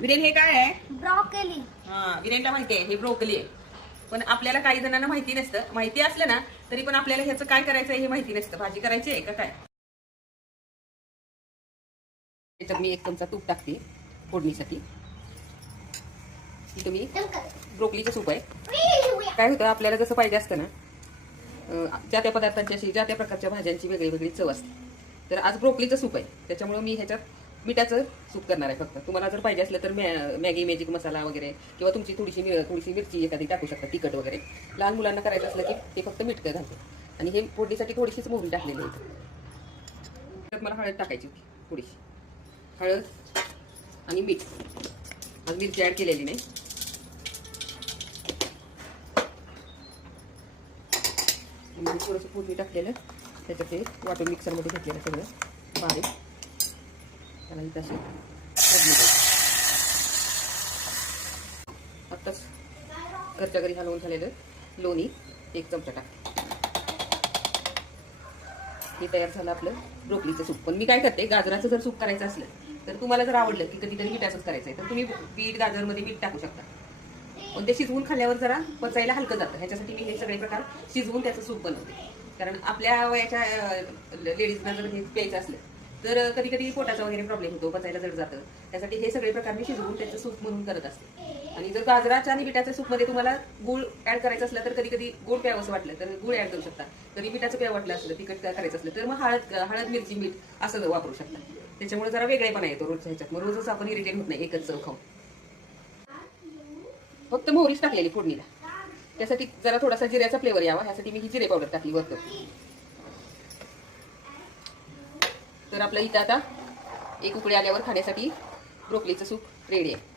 विरेन हे काय आहे? ब्रोकोली. हा, विरेनला माहिती आहे हे ब्रोकली आहे. पण आपल्याला काही जणांना माहिती नसतं. माहिती असलं ना तरी पण आपल्याला ह्याचं काय करायचं हे माहिती नसतं. भाजी करायची आहे का काय. त्याच्यात मी 1 चमचा तूप टाकते फोडणीसाठी. इथं मी ब्रोकलीचं सूप आहे. काय होतं आपल्याला जसं पाहिजे असतं ना, ज्या त्या पदार्थांची अशी ज्या त्या प्रकारच्या भाज्यांची वेगळी वेगळी चव असते. तर आज ब्रोकलीचं सूप आहे, त्याच्यामुळे मी ह्याच्यात मिठाचं सूप करणार आहे फक्त. तुम्हाला जर पाहिजे असलं तर मॅगी मॅजिक मसाला वगैरे किंवा तुमची थोडीशी मिरची एखादी टाकू शकता, तिखट वगैरे. लहान मुलांना करायचं असलं की ते फक्त मीठ घालते. आणि हे फोडणीसाठी थोडीशीच मोहरी टाकलेली आहे. त्यात मला हळद टाकायची होती, थोडीशी हळद आणि मीठ. आज मिरची ॲड केलेली नाही. थोडंसं फोडणी टाकलेलं त्याच्यात ते वाटून मिक्सरमध्ये घेतलेलं सगळं बारीक. त्याला इथं अशी फोडणी द्यायची. आत्ताच घरच्या घरी हलवून झालेलं लोणी 1 चमचा टाक. हे तयार झालं आपलं ब्रोकलीचं सूप. पण मी काय करते, गाजराचं जर सूप करायचं असलं तर तुम्हाला जर आवडलं की कधीतरी मिठाचंच करायचं आहे तर तुम्ही बीट गाजरमध्ये मीठ टाकू शकता. पण ते शिजवून खाल्ल्यावर जरा पचायला हलकं जातं. ह्याच्यासाठी मी हे सगळे प्रकार शिजवून त्याचं सूप बनवते. कारण आपल्या वयाच्या लेडीजना जर हे प्यायचं असलं तर कधी कधी पोटाचा वगैरे प्रॉब्लेम होतो, पचायला जड जातं. त्यासाठी हे सगळे प्रकार मी शिजवून त्याचं सूप म्हणून करत असते. आणि जर गाजराच्या आणि बिटाच्या सूपमध्ये तुम्हाला गूळ ऍड करायचं असलं तर कधी कधी गोड प्यावं असं वाटलं तर गूळ ऍड करू शकता. कधी मिठाचं प्यावं वाटलं असलं, तिखट करायचं असलं तर मग हळद मिरची मीठ असं वापरू शकता. त्याच्यामुळे जरा वेगळेपणा येतो रोजच्या ह्याच्यात. मग रोजच आपण इरिटेट होत नाही एकच चव खाऊन. फक्त मोहरीच टाकलेली फोडणीला. त्यासाठी जरा थोडासा जिऱ्याचा फ्लेवर यावा ह्यासाठी मी ही जिरे पावडर टाकली वरतं. तर आपलं इथं आता 1 उकळी आल्यावर खाण्यासाठी ब्रोकलीचं सूप रेडी आहे.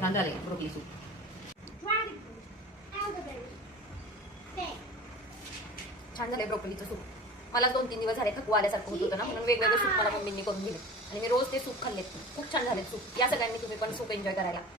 छान झालंय ब्रोकली सूप. छान झालंय ब्रोकोलीचं सूप. मला 2-3 दिवस झाले थकवा आल्यासारखं होत होतं ना, म्हणून वेगवेगळे सूप मला मम्मींनी करून दिले आणि मी रोज ते सूप खाल्ले. खूप छान झाले सूप. या सगळ्यांनी तुम्ही पण सूप एन्जॉय करायला.